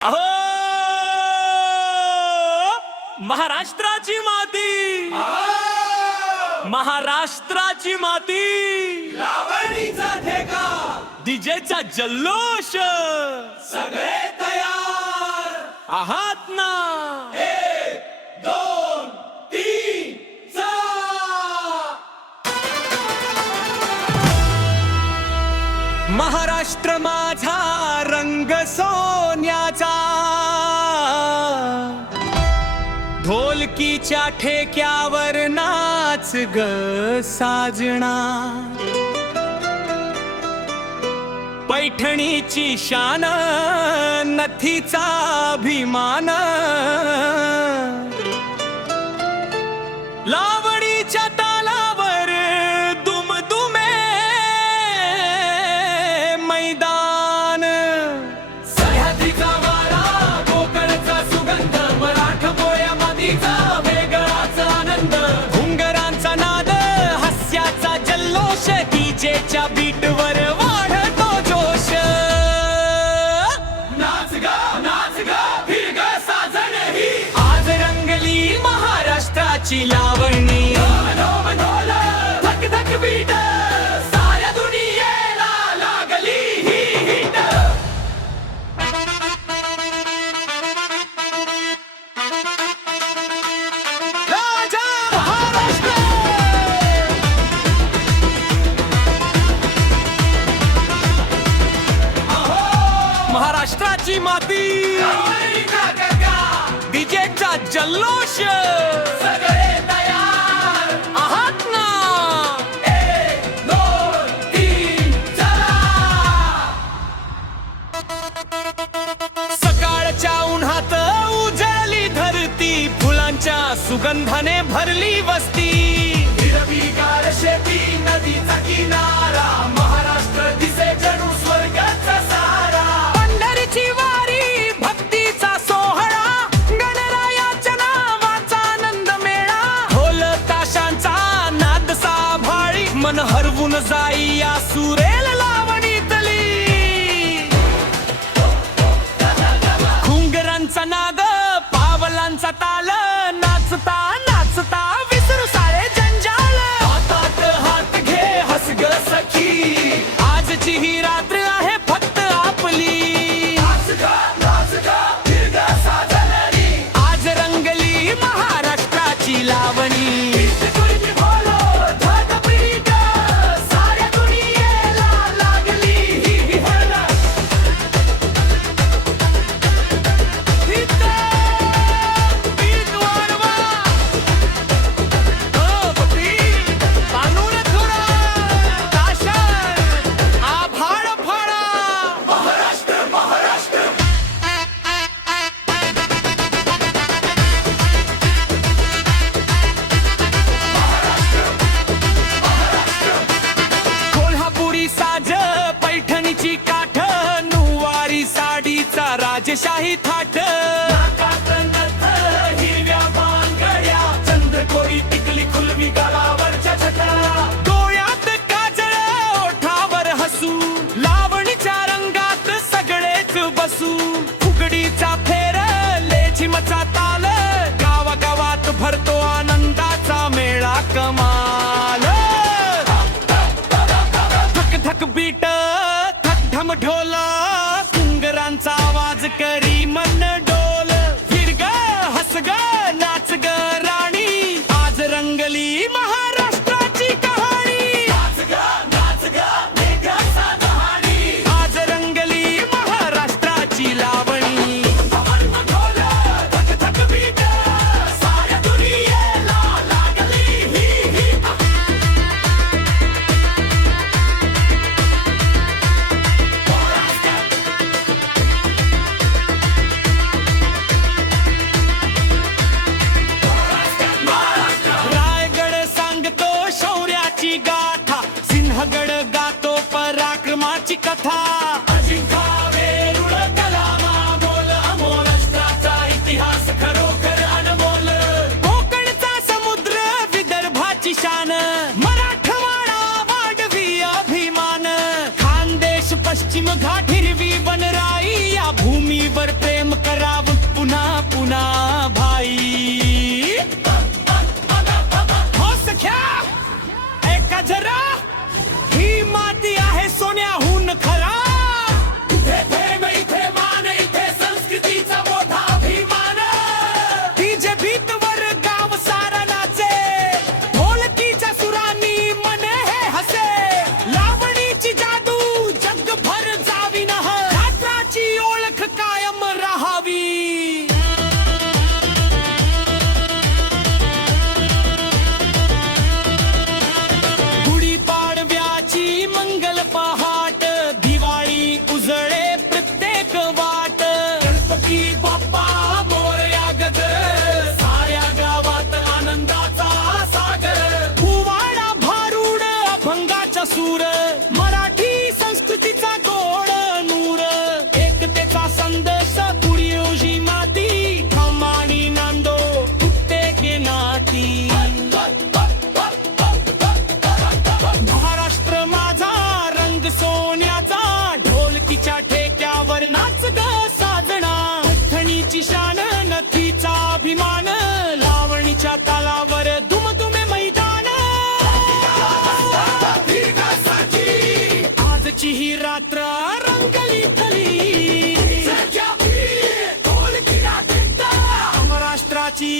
अहो महाराष्ट्राची माती, महाराष्ट्राची माती, लावणीचा ठेका, डीजेचा जल्लोष, सगळे तयार आहात ना? 1 2 3 चा महाराष्ट्र माझा रंग सोन्याचा, ढोलकीच्या ठेक्यावर नाच ग साजना, पैठणीची शान, नथीचा अभिमान, लावणीच्या तालावर दुमदुमे मैदान, सह्याद्रीचा वारा, कोकणचा सुगंध, मराठमोळ्या मातीचा वेगळाच आनंद, घुंगरांचा नाद, हास्याचा जल्लोष, डीजेच्या बीटवर वाढतो जोश. नाच ग फिर ग साजन ही, आज रंगली महाराष्ट्राची लावणी, मनोमनोल धक धक बीट, साऱ्या दुनियेला लागली ही हिट. राजा महाराष्ट्र. महाराष्ट्राची माती, लावणीचा गरगा, डीजेचा जल्लोष, सगळे तयार आहात ना? 1 2 3 चला. सकाळच्या उन्हात उजळली धरती, फुलांच्या सुगंधाने भरली वस्ती, हिरवीगार शेती, नदीचा किनारा, महाराष्ट्र दिसे जणू स्वर्गाचा सारा. पंढरीची वारी, भक्तीचा सोहळा, गणरायाच्या नावाचा आनंद मेळा, ढोल ताशांचा नाद साभाळी, मन हरवून जाई या सुरेल लावणीतली. घुंगरांचा नाद, पावलांचा ताल, नाचता नाचता विसरू सारे जंजाळ. हातात हात घे, हस ग सखी, आजची ही रात्र आहे फक्त आपली, नाच ग फिर ग साजनरी. आज रंगली महाराष्ट्राची लावणी. तुझी बोलो धक बीट, साऱ्या दुनियेला लागली ही हळद. महाराष्ट्र महाराष्ट्र कोल्हापुरी साज, पैठणीची काठ, नऊवारी साडीचा राजशाही थाट, नाकात नथ, हिरव्या बांगड्या, चंद्रकोरी टिकली खुलवी गालावरच्या छटा. डोळ्यात काजळ, ओठावर हसू, लावणीच्या रंगात सगळेच बसू, फुगडीचा फेर, लेझिमचा ताल, गावागावात भरतो आनंदाचा मेळा कमाल. धक धक बीट, धक धम ढोल, घुंगरांचा आवाज करी मन डोल. फिर ग, हस ग, नाच ग राणी, आज रंगली महाराष्ट्राची कहाणी. नाच ग मेघाचा कहाणी, आज रंगली महाराष्ट्राची लावणी. मन ढोल धक धक बीट, साऱ्या दुनियेला लागली ही हिट. रायगड सांगतो शौर्याची गाथा, सिंहगड गातो पराक्रमाची कथा, अजिंठा वेरूळ कलामा मोल, अमोल अष्टाचा इतिहास खरोखर अनमोल. कोकणचा समुद्र, विदर्भाची शान, मराठवाडा वाढवी अभिमान, खानदेश पश्चिम घाट, हिरवी वनराई, या भूमीवर प्रेम गणपती बाप्पा मोरया गजर, साऱ्या गावात आनंदाचा सागर. पुवाडा भारूड अभंगाचा सूर, मराठी संस्कृतीचा गोड नूर, एकतेचा संदेश पुढे माती, खमानी नांदो तुटते के नाती. महाराष्ट्र माझा रंग सोन्याचा, ढोलकीच्या ठेक्यावर नाच ग साजना, पैठणीची शान नथीचा अभिमान, लावणीच्या तालावर दुमदुमे मैदान. आजची ही रात्र रंगली थली, ढोलकीला दिसतं. महाराष्ट्राची